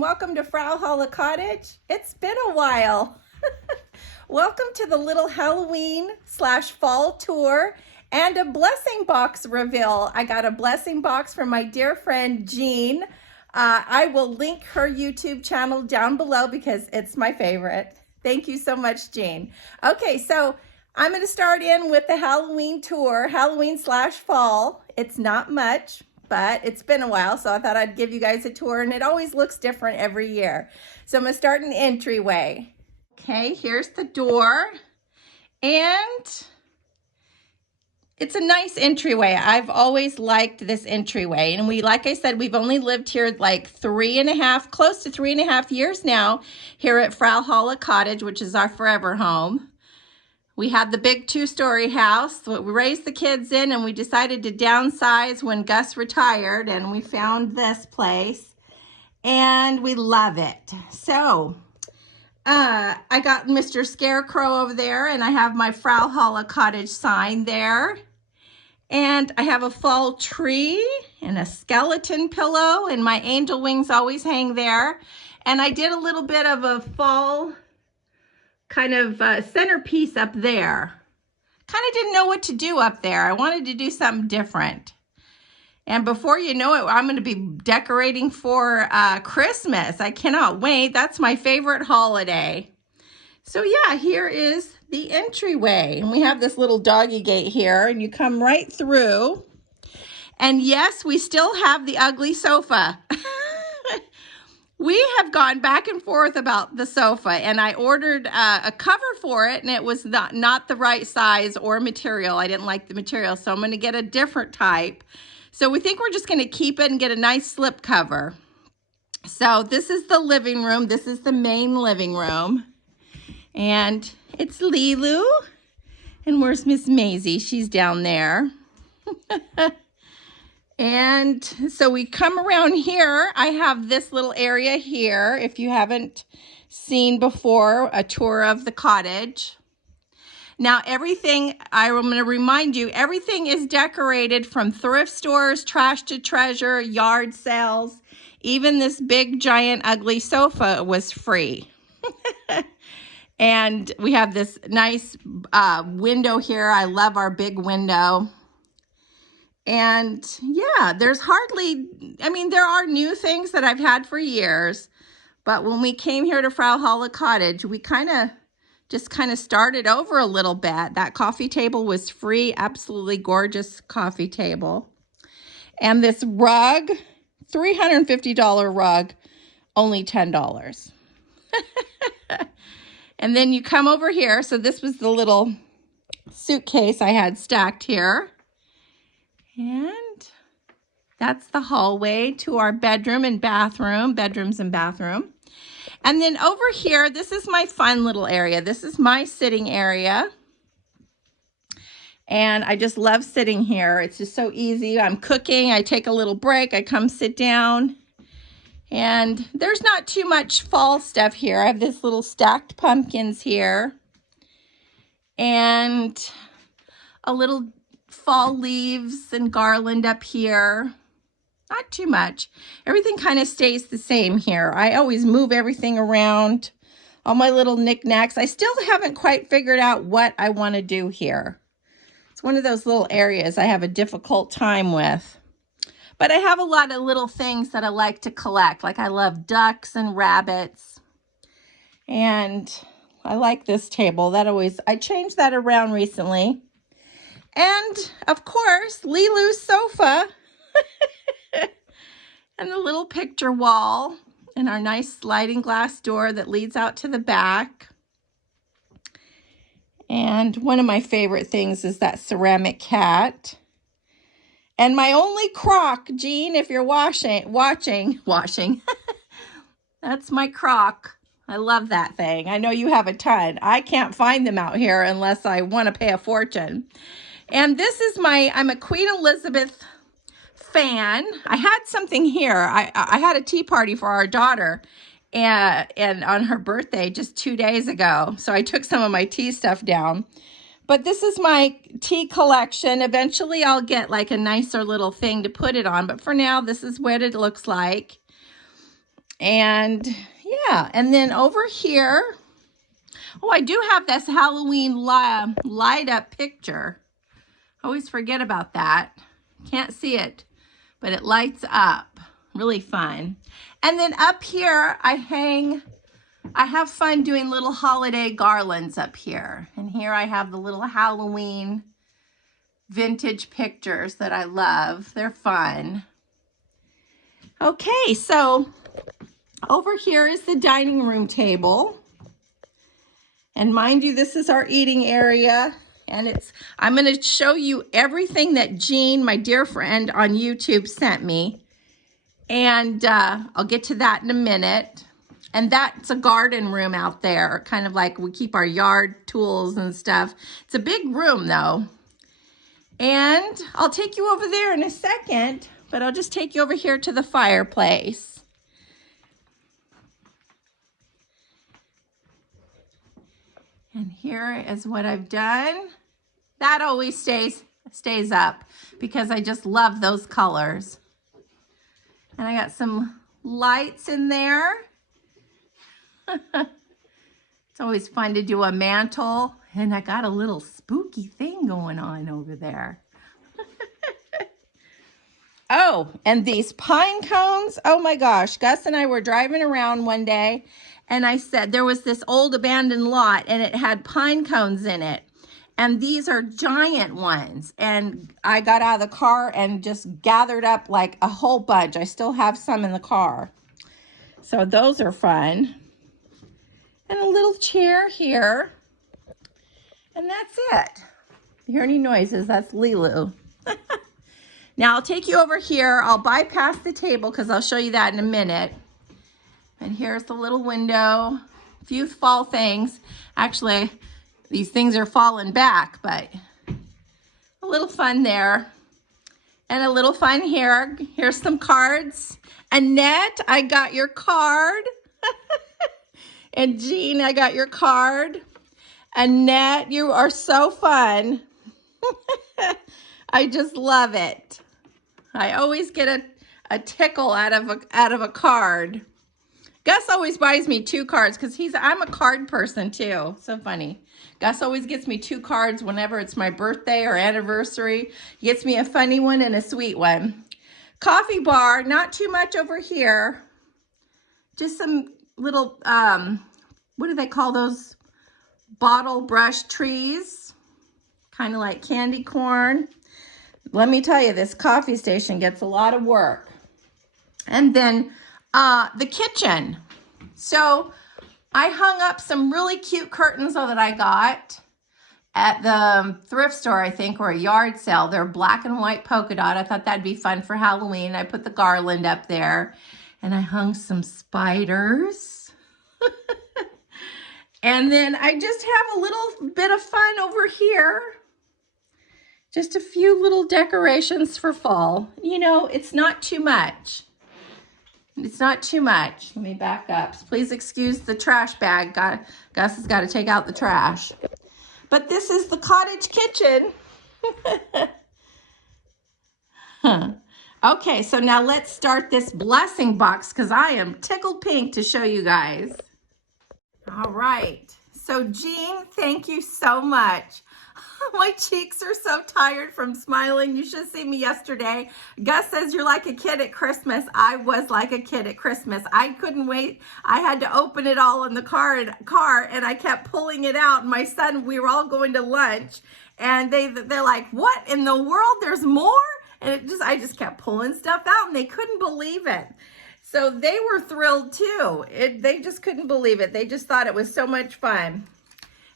and welcome to Frau Holle Cottage. It's been a while. Welcome to the little Halloween/fall tour and a blessing box reveal. I got a blessing box from my dear friend Jean. I will link her YouTube channel down below because it's my favorite. Thank you so much, Jean. Okay, so I'm going to start in with the Halloween tour, Halloween/fall. It's not much, but it's been a while, so I thought I'd give you guys a tour, and it always looks different every year. So I'm going to start in the entryway. Okay, here's the door, and it's a nice entryway. I've always liked this entryway, and like I said, we've only lived here like close to 3.5 years now here at Frau Holle Cottage, which is our forever home. We had the big 2-story house. We raised the kids in, and we decided to downsize when Gus retired, and we found this place, and we love it. So I got Mr. Scarecrow over there, and I have my Frau Holle Cottage sign there. And I have a fall tree and a skeleton pillow, and my angel wings always hang there. And I did a little bit of a fall kind of centerpiece up there. Kind of didn't know what to do up there. I wanted to do something different. And before you know it, I'm going to be decorating for Christmas. I cannot wait. That's my favorite holiday. So yeah, here is the entryway. And we have this little doggy gate here, and you come right through. And yes, we still have the ugly sofa. We have gone back and forth about the sofa, and I ordered a cover for it, and it was not the right size or material. I didn't like the material, so I'm going to get a different type. So we think we're just going to keep it and get a nice slip cover. So this is the living room. This is the main living room. And it's Lilu. And where's Miss Maisie? She's down there. And so we come around here. I have this little area here. If you haven't seen before, a tour of the cottage. Now everything, I'm going to remind you, everything is decorated from thrift stores, trash to treasure, yard sales. Even this big, giant, ugly sofa was free. And we have this nice window here. I love our big window. And yeah, there's hardly, there are new things that I've had for years. But when we came here to Frau Holle Cottage, we just started over a little bit. That coffee table was free, absolutely gorgeous coffee table. And this rug, $350 rug, only $10. And then you come over here. So this was the little suitcase I had stacked here. And that's the hallway to our bedrooms and bathroom. And then over here, this is my fun little area. This is my sitting area. And I just love sitting here. It's just so easy. I'm cooking. I take a little break. I come sit down. And there's not too much fall stuff here. I have this little stacked pumpkins here. And a little fall leaves and garland up here. Not too much. Everything kind of stays the same here. I always move everything around. All my little knickknacks. I still haven't quite figured out what I want to do here. It's one of those little areas I have a difficult time with. But I have a lot of little things that I like to collect. Like I love ducks and rabbits. And I like this table. I changed that around recently. And of course, Lilu's sofa. And the little picture wall. And our nice sliding glass door that leads out to the back. And one of my favorite things is that ceramic cat. And my only crock, Jean, if you're watching. That's my crock. I love that thing. I know you have a ton. I can't find them out here unless I want to pay a fortune. And this is I'm a Queen Elizabeth fan. I had something here. I had a tea party for our daughter and on her birthday just 2 days ago. So I took some of my tea stuff down. But this is my tea collection. Eventually I'll get like a nicer little thing to put it on. But for now, this is what it looks like. And yeah, and then over here, oh, I do have this Halloween light up picture. Always forget about that. Can't see it, but it lights up. Really fun. And then up here, I have fun doing little holiday garlands up here. And here I have the little Halloween vintage pictures that I love. They're fun. Okay, so over here is the dining room table. And mind you, this is our eating area. And I'm going to show you everything that Jean, my dear friend on YouTube, sent me. And I'll get to that in a minute. And that's a garden room out there, kind of like we keep our yard tools and stuff. It's a big room though. And I'll take you over there in a second, but I'll just take you over here to the fireplace. And here is what I've done. That always stays up because I just love those colors. And I got some lights in there. It's always fun to do a mantle. And I got a little spooky thing going on over there. Oh, and these pine cones. Oh my gosh. Gus and I were driving around one day and I said there was this old abandoned lot and it had pine cones in it. And these are giant ones. And I got out of the car and just gathered up like a whole bunch. I still have some in the car. So those are fun. And a little chair here. And that's it. If you hear any noises, that's Lilu. Now I'll take you over here. I'll bypass the table because I'll show you that in a minute. And here's the little window. A few fall things. Actually, these things are falling back, but a little fun there. And a little fun here. Here's some cards. Annette, I got your card. And Jean, I got your card. Annette, you are so fun. I just love it. I always get a tickle out of a card. Gus always buys me 2 cards because I'm a card person too. So funny. Gus always gets me 2 cards whenever it's my birthday or anniversary. He gets me a funny one and a sweet one. Coffee bar, not too much over here. Just some little, what do they call those? Bottle brush trees. Kind of like candy corn. Let me tell you, this coffee station gets a lot of work. And then the kitchen. So I hung up some really cute curtains that I got at the thrift store, I think, or a yard sale. They're black and white polka dot. I thought that'd be fun for Halloween. I put the garland up there and I hung some spiders. And then I just have a little bit of fun over here. Just a few little decorations for fall. You know, it's not too much. It's not too much. Let me back up. Please excuse the trash bag. Gus has got to take out the trash. But this is the cottage kitchen. Okay, so now let's start this blessing box because I am tickled pink to show you guys. All right. So Jean, thank you so much. My cheeks are so tired from smiling. You should see me yesterday. Gus says you're like a kid at Christmas. I was like a kid at Christmas. I couldn't wait. I had to open it all in the car and I kept pulling it out. My son, we were all going to lunch and they're like, what in the world? There's more? And I just kept pulling stuff out and they couldn't believe it. So they were thrilled too. They just couldn't believe it. They just thought it was so much fun.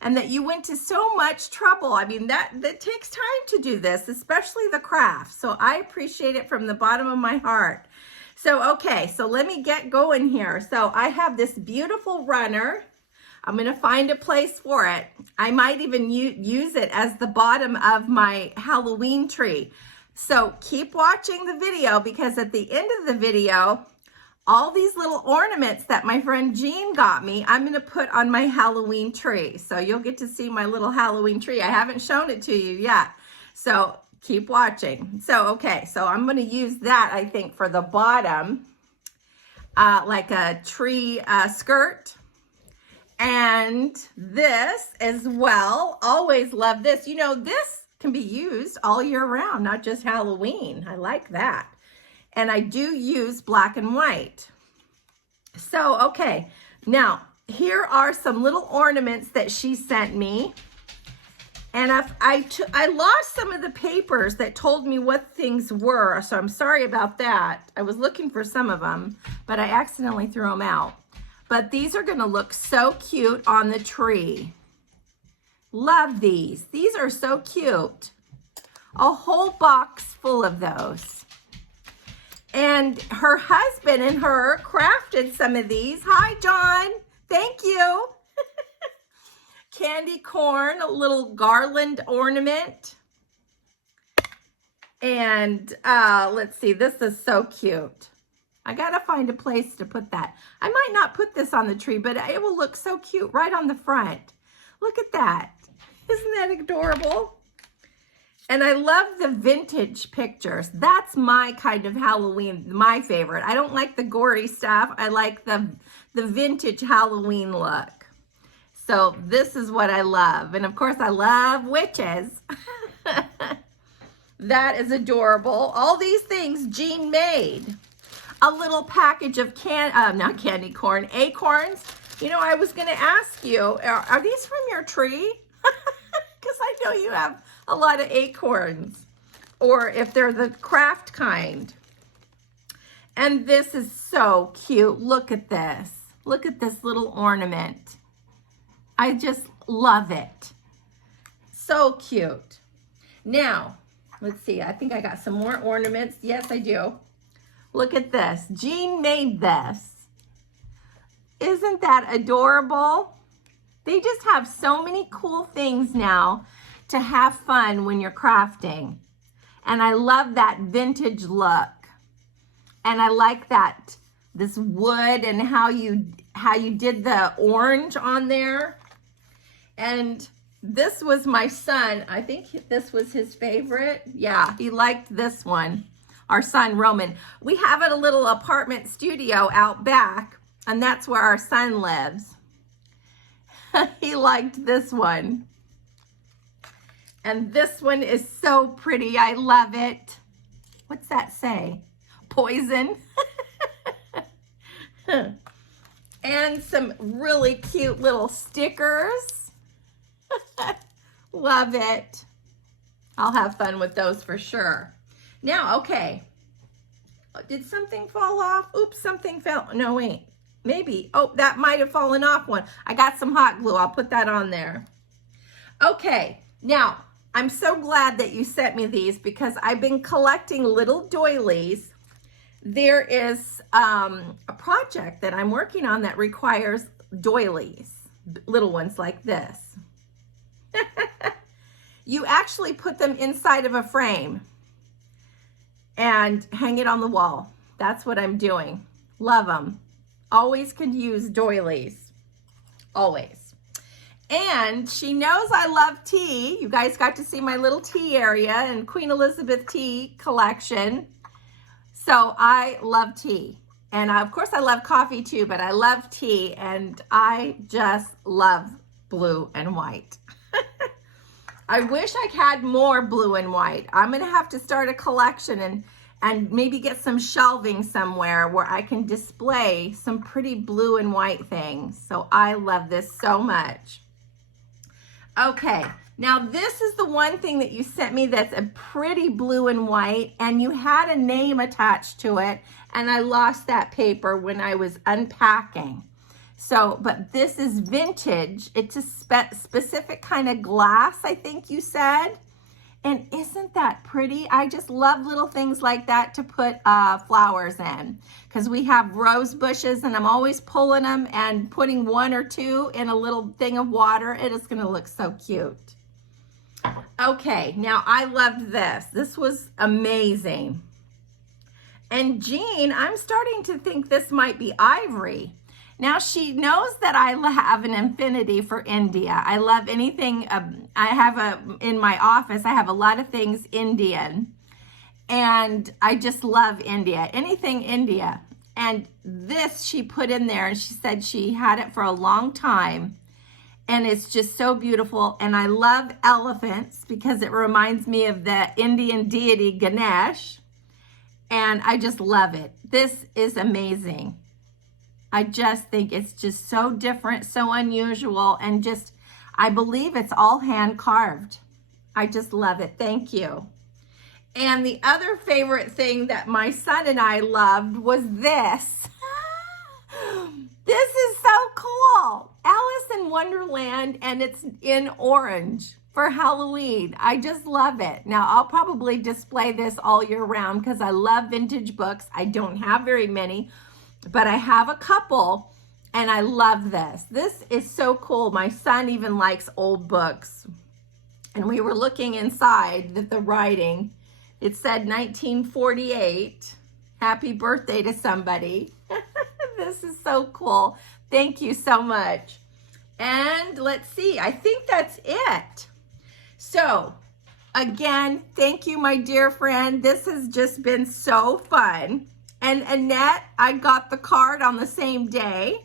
And that you went to so much trouble. I mean, that takes time to do this, especially the craft. So I appreciate it from the bottom of my heart. So, okay, so let me get going here. So I have this beautiful runner. I'm gonna find a place for it. I might even use it as the bottom of my Halloween tree. So keep watching the video because at the end of the video, all these little ornaments that my friend Jean got me, I'm going to put on my Halloween tree. So you'll get to see my little Halloween tree. I haven't shown it to you yet. So keep watching. So, okay, so I'm going to use that, I think, for the bottom. like a tree skirt. And this as well. Always love this. You know, this can be used all year round, not just Halloween. I like that. And I do use black and white. So, okay. Now, here are some little ornaments that she sent me. And I lost some of the papers that told me what things were, so I'm sorry about that. I was looking for some of them, but I accidentally threw them out. But these are gonna look so cute on the tree. Love these. These are so cute. A whole box full of those. And her husband and her crafted some of these. Hi, John. Thank you. Candy corn, a little garland ornament. And let's see, this is so cute. I gotta find a place to put that. I might not put this on the tree, but it will look so cute right on the front. Look at that. Isn't that adorable? And I love the vintage pictures. That's my kind of Halloween, my favorite. I don't like the gory stuff. I like the vintage Halloween look. So this is what I love. And of course I love witches. That is adorable. All these things Jean made. A little package of not candy corn, acorns. You know, I was gonna ask you, are these from your tree? Because I know you have a lot of acorns. Or if they're the craft kind. And this is so cute. Look at this. Look at this little ornament. I just love it. So cute. Now, let's see. I think I got some more ornaments. Yes, I do. Look at this. Jean made this. Isn't that adorable? They just have so many cool things now to have fun when you're crafting. And I love that vintage look. And I like that, this wood and how you did the orange on there. And this was my son. I think this was his favorite. Yeah, he liked this one. Our son, Roman. We have a little apartment studio out back, and that's where our son lives. He liked this one. And this one is so pretty. I love it. What's that say? Poison. And some really cute little stickers. Love it. I'll have fun with those for sure. Now, okay. Did something fall off? Oops, something fell. No, wait. Maybe. Oh, that might have fallen off one. I got some hot glue. I'll put that on there. Okay. Now, I'm so glad that you sent me these because I've been collecting little doilies. There is a project that I'm working on that requires doilies, little ones like this. You actually put them inside of a frame and hang it on the wall. That's what I'm doing. Love them. Always could use doilies. Always. And she knows I love tea. You guys got to see my little tea area and Queen Elizabeth tea collection. So I love tea. And of course I love coffee too, but I love tea and I just love blue and white. I wish I had more blue and white. I'm gonna have to start a collection and maybe get some shelving somewhere where I can display some pretty blue and white things. So I love this so much. Okay, now this is the one thing that you sent me that's a pretty blue and white, and you had a name attached to it, and I lost that paper when I was unpacking. So, but this is vintage. It's a specific kind of glass, I think you said. And isn't that pretty? I just love little things like that to put flowers in, because we have rose bushes and I'm always pulling them and putting one or two in a little thing of water. It is gonna look so cute. Okay, now I loved this. This was amazing. And Jean, I'm starting to think this might be ivory. Now she knows that I have an affinity for India. I love anything, in my office, I have a lot of things Indian. And I just love India, anything India. And this she put in there, and she said she had it for a long time. And it's just so beautiful. And I love elephants because it reminds me of the Indian deity Ganesh. And I just love it. This is amazing. I just think it's just so different, so unusual, and just, I believe it's all hand carved. I just love it. Thank you. And the other favorite thing that my son and I loved was this. This is so cool. Alice in Wonderland, and it's in orange for Halloween. I just love it. Now, I'll probably display this all year round because I love vintage books. I don't have very many, but I have a couple, and I love this. This is so cool. My son even likes old books. And we were looking inside the writing. It said 1948. Happy birthday to somebody. This is so cool. Thank you so much. And let's see, I think that's it. So again, thank you, my dear friend. This has just been so fun. And Annette, I got the card on the same day,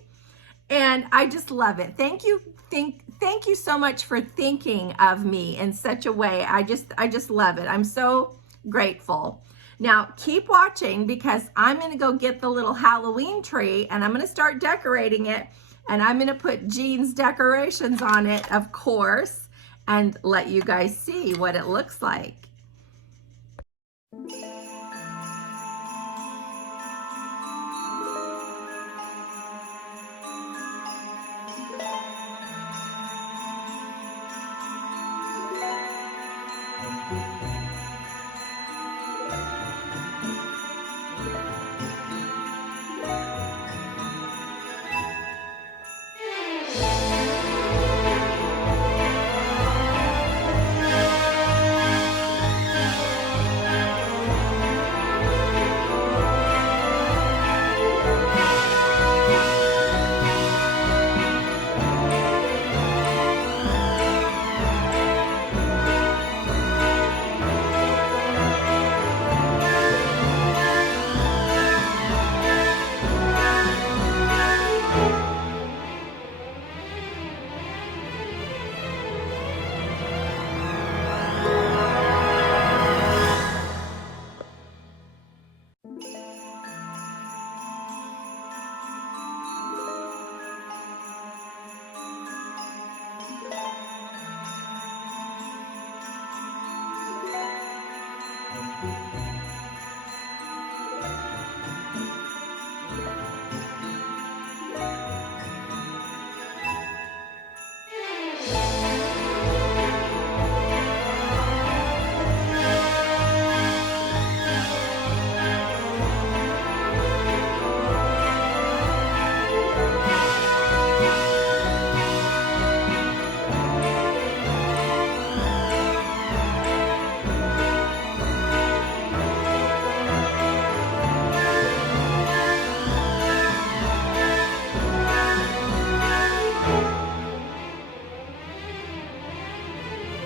and I just love it. Thank you. Thank you so much for thinking of me in such a way. I just love it. I'm so grateful. Now keep watching because I'm going to go get the little Halloween tree, and I'm going to start decorating it, and I'm going to put Jean's decorations on it, of course, and let you guys see what it looks like.